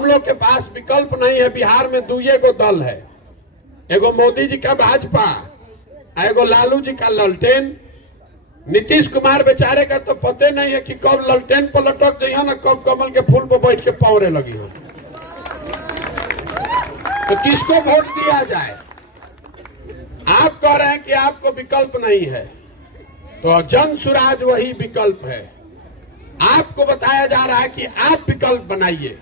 हम लोग के पास विकल्प नहीं है। बिहार में दुए को दल है, एगो मोदी जी का भाजपा, एगो लालू जी का ललटेन। नीतीश कुमार बेचारे का तो पते नहीं है कि कब ललटेन पर लटक जाइए ना, कब कमल के फूल पर बैठ के पौरे लगी हो। तो किसको वोट दिया जाए? आप कह रहे हैं कि आपको विकल्प नहीं है, तो जन सुराज वही विकल्प है। आपको बताया जा रहा है कि आप विकल्प बनाइए।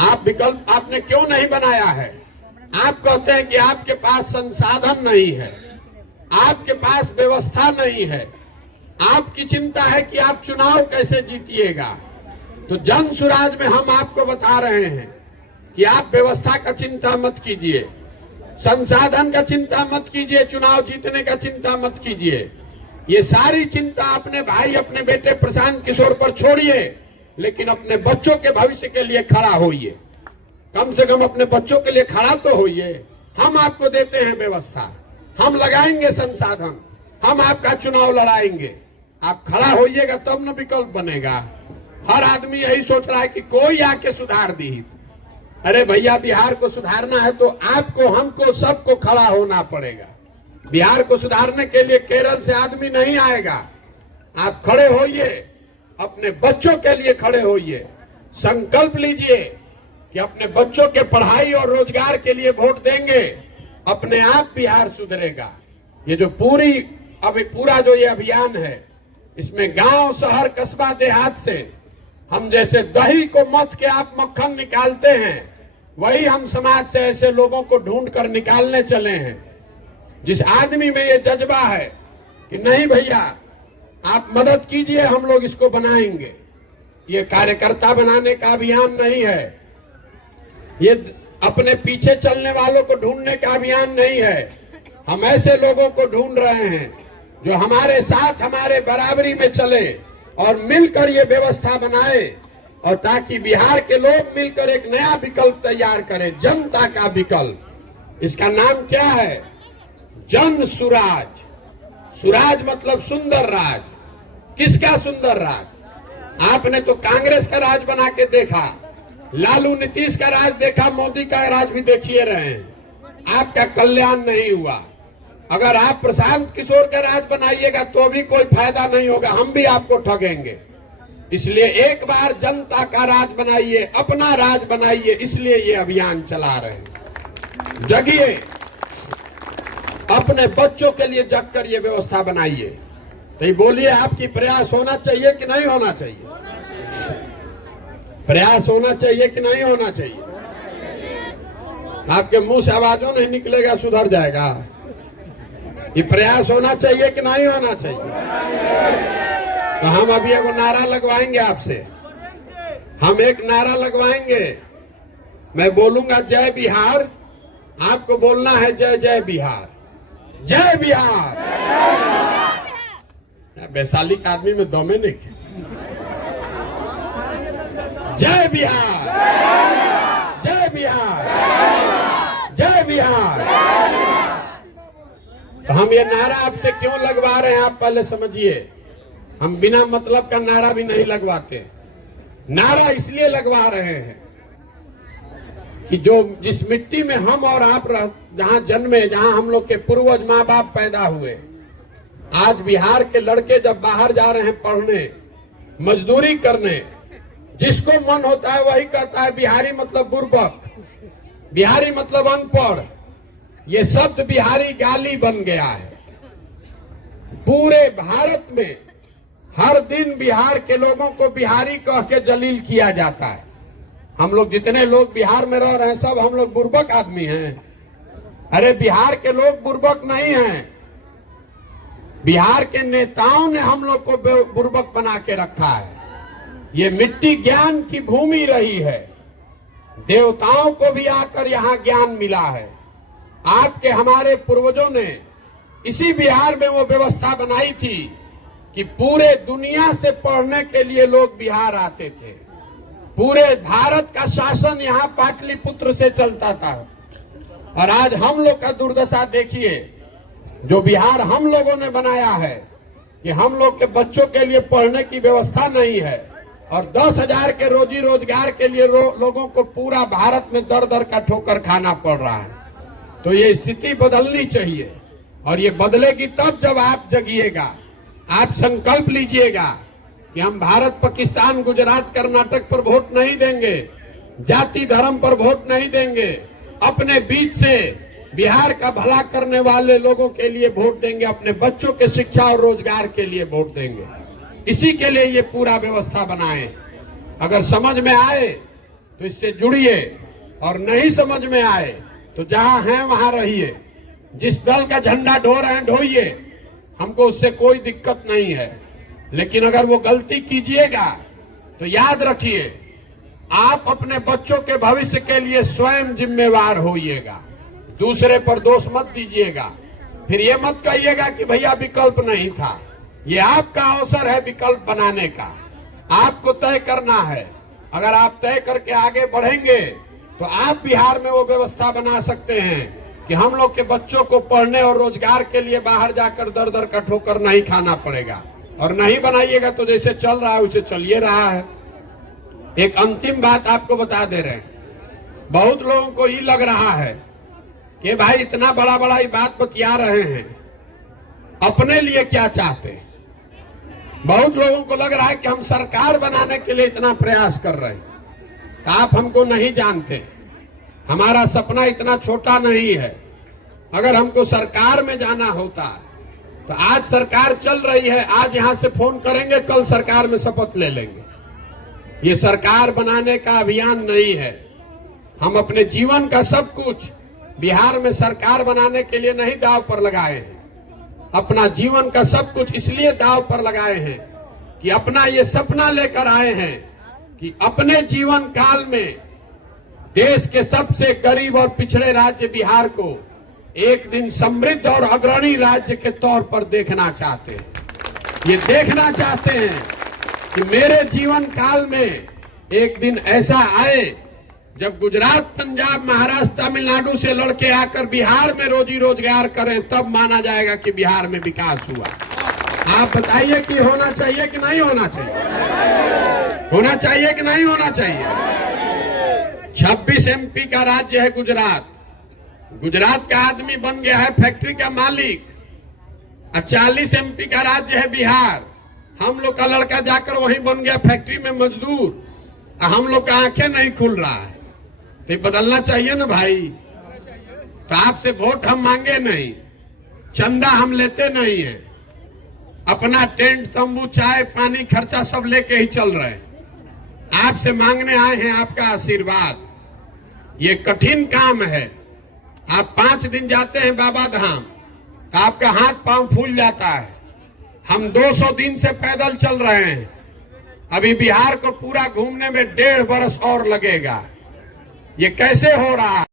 आप विकल्प आपने क्यों नहीं बनाया है? आप कहते हैं कि आपके पास संसाधन नहीं है, आपके पास व्यवस्था नहीं है, आपकी चिंता है कि आप चुनाव कैसे जीतिएगा। तो जन सुराज में हम आपको बता रहे हैं कि आप व्यवस्था का चिंता मत कीजिए, संसाधन का चिंता मत कीजिए, चुनाव जीतने का चिंता मत कीजिए। ये सारी चिंता अपने भाई, अपने बेटे प्रशांत किशोर पर छोड़िए, लेकिन अपने बच्चों के भविष्य के लिए खड़ा होइए। कम से कम अपने बच्चों के लिए खड़ा तो होइए। हम आपको देते हैं व्यवस्था, हम लगाएंगे संसाधन, हम आपका चुनाव लड़ाएंगे। आप खड़ा होइएगा तब न विकल्प बनेगा। हर आदमी यही सोच रहा है कि कोई आके सुधार दी। अरे भैया, बिहार को सुधारना है तो आपको, हमको, सबको खड़ा होना पड़ेगा। बिहार को सुधारने के लिए केरल से आदमी नहीं आएगा। आप खड़े होइए, अपने बच्चों के लिए खड़े होइए। संकल्प लीजिए कि अपने बच्चों के पढ़ाई और रोजगार के लिए वोट देंगे, अपने आप बिहार सुधरेगा। ये जो पूरा जो ये अभियान है, इसमें गांव, शहर, कस्बा, देहात से हम जैसे दही को मथ के आप मक्खन निकालते हैं, वही हम समाज से ऐसे लोगों को ढूंढ कर निकालने चले हैं। जिस आदमी में ये जज्बा है कि नहीं भैया आप मदद कीजिए, हम लोग इसको बनाएंगे। ये कार्यकर्ता बनाने का अभियान नहीं है, ये अपने पीछे चलने वालों को ढूंढने का अभियान नहीं है। हम ऐसे लोगों को ढूंढ रहे हैं जो हमारे साथ, हमारे बराबरी में चले और मिलकर ये व्यवस्था बनाए, और ताकि बिहार के लोग मिलकर एक नया विकल्प तैयार करें, जनता का विकल्प। इसका नाम क्या है? जन सुराज। सुराज मतलब सुंदर राज। किसका सुंदर राज? आपने तो कांग्रेस का राज बना के देखा, लालू नीतीश का राज देखा, मोदी का राज भी देखिए रहे हैं। आपका कल्याण नहीं हुआ। अगर आप प्रशांत किशोर का राज बनाइएगा तो भी कोई फायदा नहीं होगा, हम भी आपको ठगेंगे। इसलिए एक बार जनता का राज बनाइए, अपना राज बनाइए, इसलिए ये अभियान चला रहे हैं। जगिए, अपने बच्चों के लिए जगकर ये व्यवस्था बनाइए। तो ये बोलिए, आपकी प्रयास होना चाहिए कि नहीं होना चाहिए? प्रयास होना चाहिए कि नहीं होना चाहिए? आपके मुंह से आवाजों नहीं निकलेगा, सुधर जाएगा। ये प्रयास होना चाहिए कि नहीं होना चाहिए? तो हम अभी एक नारा लगवाएंगे आपसे। हम एक नारा लगवाएंगे, मैं बोलूंगा जय बिहार, आपको बोलना है जय जय बिहार, जय बिहार। वैशाली का आदमी में दमे नहीं खे। जय बिहार, जय बिहार, जय बिहार। तो हम ये नारा आपसे क्यों लगवा रहे हैं, आप पहले समझिए। हम बिना मतलब का नारा भी नहीं लगवाते। नारा इसलिए लगवा रहे हैं कि जिस मिट्टी में हम और आप जहां जन्मे, जहां हम लोग के पूर्वज माँ बाप पैदा हुए, आज बिहार के लड़के जब बाहर जा रहे हैं पढ़ने, मजदूरी करने, जिसको मन होता है वही कहता है बिहारी मतलब बुर्बक, बिहारी मतलब अनपढ़। ये शब्द बिहारी गाली बन गया है। पूरे भारत में हर दिन बिहार के लोगों को बिहारी कह के जलील किया जाता है। हम लोग जितने लोग बिहार में रह रहे हैं, सब हम लोग बुर्बक आदमी हैं। अरे बिहार के लोग बुर्बक नहीं हैं, बिहार के नेताओं ने हम लोग को बुर्बक बना के रखा है। ये मिट्टी ज्ञान की भूमि रही है, देवताओं को भी आकर यहाँ ज्ञान मिला है। आपके हमारे पूर्वजों ने इसी बिहार में वो व्यवस्था बनाई थी कि पूरे दुनिया से पढ़ने के लिए लोग बिहार आते थे। पूरे भारत का शासन यहाँ पाटलिपुत्र से चलता था। और आज हम लोग का दुर्दशा देखिए, जो बिहार हम लोगों ने बनाया है कि हम लोग के बच्चों के लिए पढ़ने की व्यवस्था नहीं है, और 10,000 के रोजी रोजगार के लिए लोगों को पूरा भारत में दर दर का ठोकर खाना पड़ रहा है। तो ये स्थिति बदलनी चाहिए और ये बदलेगी तब जब आप जगिएगा, आप संकल्प लीजिएगा कि हम भारत, पाकिस्तान, गुजरात, कर्नाटक पर वोट नहीं देंगे, जाति धर्म पर वोट नहीं देंगे, अपने बीच से बिहार का भला करने वाले लोगों के लिए वोट देंगे, अपने बच्चों के शिक्षा और रोजगार के लिए वोट देंगे। इसी के लिए ये पूरा व्यवस्था बनाए। अगर समझ में आए तो इससे जुड़िए और नहीं समझ में आए तो जहां हैं वहां रहिए। जिस दल का झंडा ढो रहे हैं ढोइए, हमको उससे कोई दिक्कत नहीं है। लेकिन अगर वो गलती कीजिएगा तो याद रखिए, आप अपने बच्चों के भविष्य के लिए स्वयं जिम्मेवार होइएगा, दूसरे पर दोष मत दीजिएगा। फिर ये मत कहिएगा कि भैया विकल्प नहीं था। ये आपका अवसर है विकल्प बनाने का, आपको तय करना है। अगर आप तय करके आगे बढ़ेंगे तो आप बिहार में वो व्यवस्था बना सकते हैं कि हम लोग के बच्चों को पढ़ने और रोजगार के लिए बाहर जाकर दर दर का ठोकर नहीं खाना पड़ेगा। और नहीं बनाइएगा तो जैसे चल रहा है उसे चलिए रहा है। एक अंतिम बात आपको बता दे रहे हैं, बहुत लोगों को ये लग रहा है कि भाई इतना बड़ा बड़ा ये बात बतिया रहे हैं, अपने लिए क्या चाहते हैं। बहुत लोगों को लग रहा है कि हम सरकार बनाने के लिए इतना प्रयास कर रहे हैं। तो आप हमको नहीं जानते, हमारा सपना इतना छोटा नहीं है। अगर हमको सरकार में जाना होता तो आज सरकार चल रही है, आज यहां से फोन करेंगे, कल सरकार में शपथ ले लेंगे। ये सरकार बनाने का अभियान नहीं है। हम अपने जीवन का सब कुछ बिहार में सरकार बनाने के लिए नहीं दांव पर लगाए हैं। अपना जीवन का सब कुछ इसलिए दांव पर लगाए हैं कि अपना ये सपना लेकर आए हैं कि अपने जीवन काल में देश के सबसे गरीब और पिछड़े राज्य बिहार को एक दिन समृद्ध और अग्रणी राज्य के तौर पर देखना चाहते हैं। ये देखना चाहते हैं कि मेरे जीवन काल में एक दिन ऐसा आए जब गुजरात, पंजाब, महाराष्ट्र, तमिलनाडु से लड़के आकर बिहार में रोजी रोजगार करें, तब माना जाएगा कि बिहार में विकास हुआ। आप बताइए कि होना चाहिए कि नहीं होना चाहिए? होना चाहिए कि नहीं होना चाहिए? 26 MP का राज्य है गुजरात। गुजरात का आदमी बन गया है फैक्ट्री का मालिक। 40 MP का राज्य है बिहार। हम लोग का लड़का जाकर वहीं बन गया फैक्ट्री में मजदूर। हम लोग का आंखें नहीं खुल रहा है। तो बदलना चाहिए ना भाई। तो आपसे वोट हम मांगे नहीं, चंदा हम लेते नहीं है। अपना टेंट, तंबू, चाय, पानी, खर्चा सब लेके ही चल रहे हैं। आपसे मांगने आए हैं आपका आशीर्वाद। ये कठिन काम है। आप 5 दिन जाते हैं बाबा धाम तो आपका हाथ पांव फूल जाता है। हम 200 दिन से पैदल चल रहे हैं। अभी बिहार को पूरा घूमने में 1.5 बरस और लगेगा। ये कैसे हो रहा है?